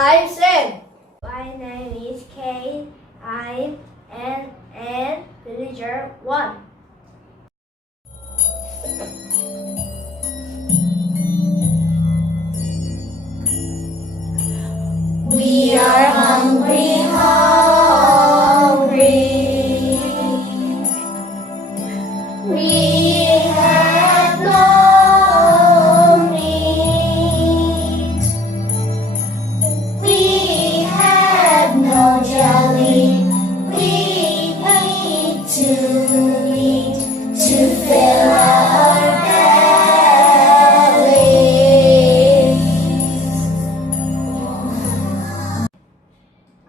I'm Sam. My name is Kate. I'm an villager 1. We are hungry, hungry. We have no meat. We have no jelly. We need to eat to fill our bellies.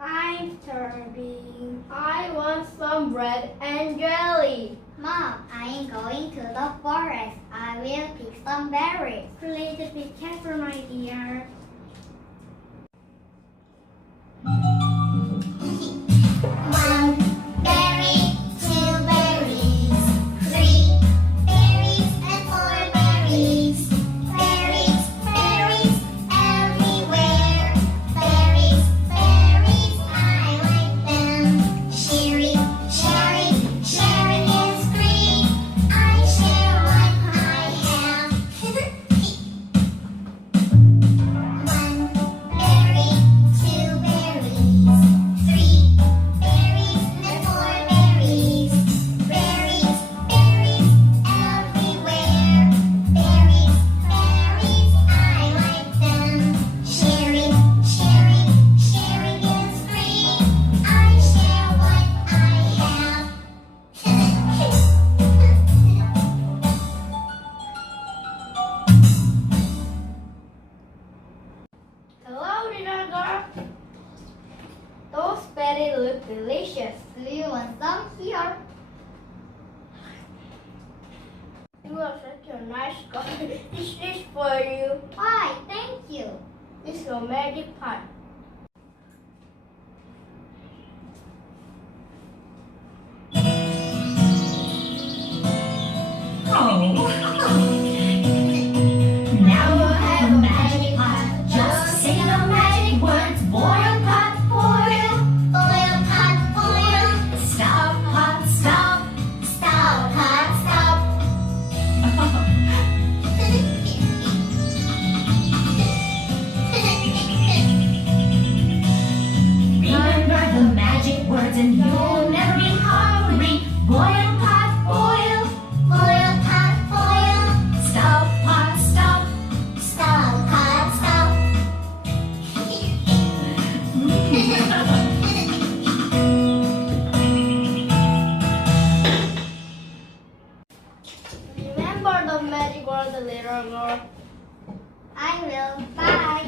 I'm starving. I want some bread and jelly. Mom, I am going to the forest. I will pick some berries. Please be careful, my dear. One berry, 2 berries, 3 berries and 4 berries. Berries, berries everywhere. Berries, berries, I like them. Sharing, sharing, sharing is great. I share what I have. One berry, 2 berries, 3 berries and 4 berries. Berries, berries everywhere. Berries, berries, I like them. Sharing, sharing, sharing is great. I share what I have. Hello, little girl. Those berries look delicious. Do you want some here? You are such a nice girl. This is for you. Why, thank you. It's your magic pot. Now you have a magic pot. Just say the magic words. Boil pot, boil. Boil pot, boil. Stop pot, stop. Stop pot, stop. Remember the magic words and you'll never be hungry. Boil pot, boil. Boil pot, boil. Stop pot, stop. Stop pot, stop. Remember the magic word, little girl. I will. Bye.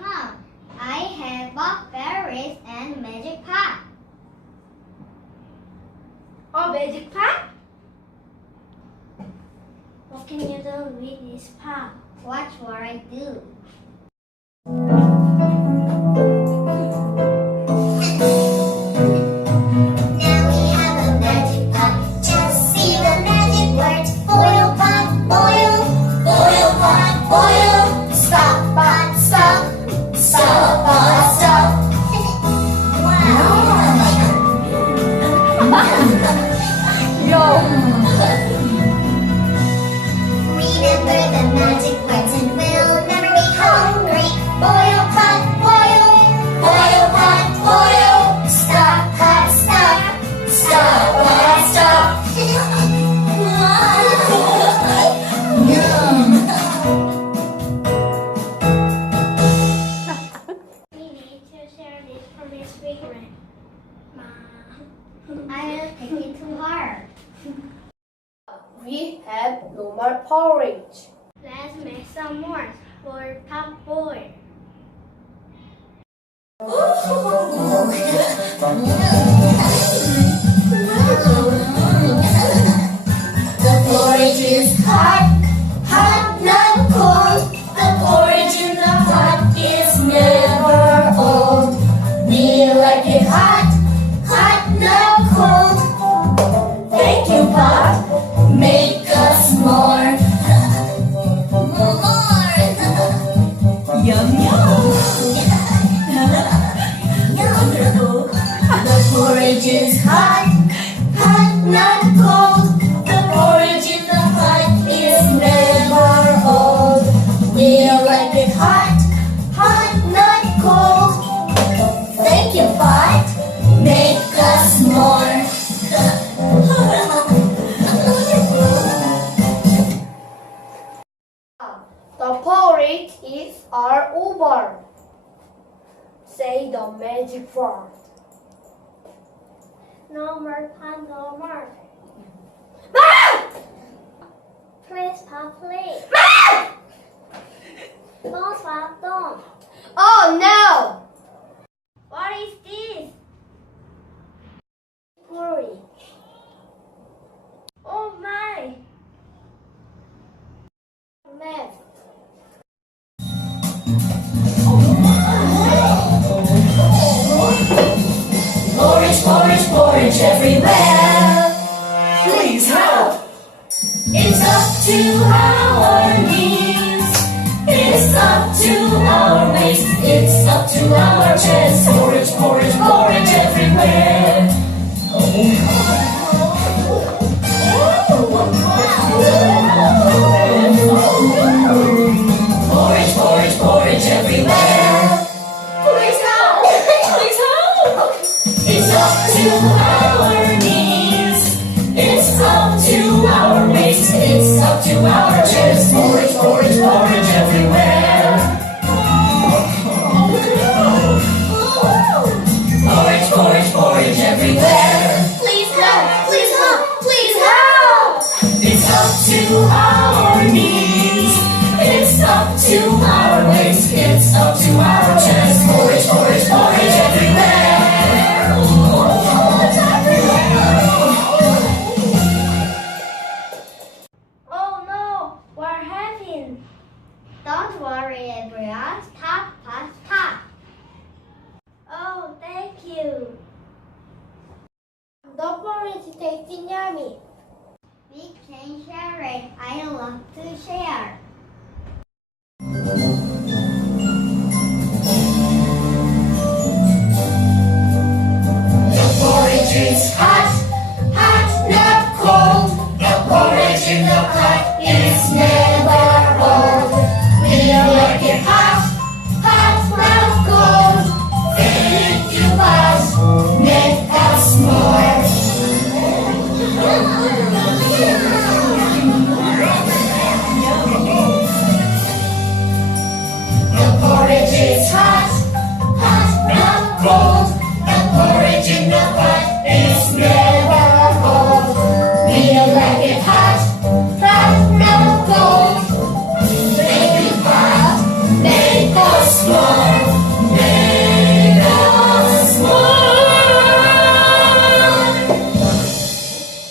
Mom, I have bought berries and magic pot. Oh, magic pot? What can you do with this pot? What will I do? Now we have a magic pot. Just see the magic words. Boil pot, boil. Boil pot, boil. Stop pot, stop. Stop pot, stop. Remember the magic words and we'll never be hungry. Boil pot, boil. Boil pot, boil. Stop pot, stop. Stop pot, stop. We need to share this from his secret. I will take it to her. We have normal porridge. Let's make some more for top boy. The porridge is hot, hot, not cold. The porridge in the pot is never old. We like it hot, hot, not cold. Thank you, pot. Make us more. More. hot plate. Don't swallow, don't. Oh no! What is this? Porridge. Oh my! Mess. Porridge, porridge, porridge everywhere. Please help! It's up to our knees. It's up to our waist. It's up to our chest. Porridge, porridge, porridge everywhere. Porridge, porridge, porridge everywhere. Please help! Please help! It's up to our knees. It's up to our waist. It's up to our chest. Porridge, porridge, porridge everywhere. Porridge, porridge, porridge everywhere. Please help! Please help! Please help! It's up to our knees. It's up to our waist. It's up to our chest. Porridge, porridge, porridge everywhere. Oh no! We're having. Don't worry, everyone. Stop, stop, stop. Oh, thank you. The porridge tasting yummy. We can share it. I love to share. The porridge is hot.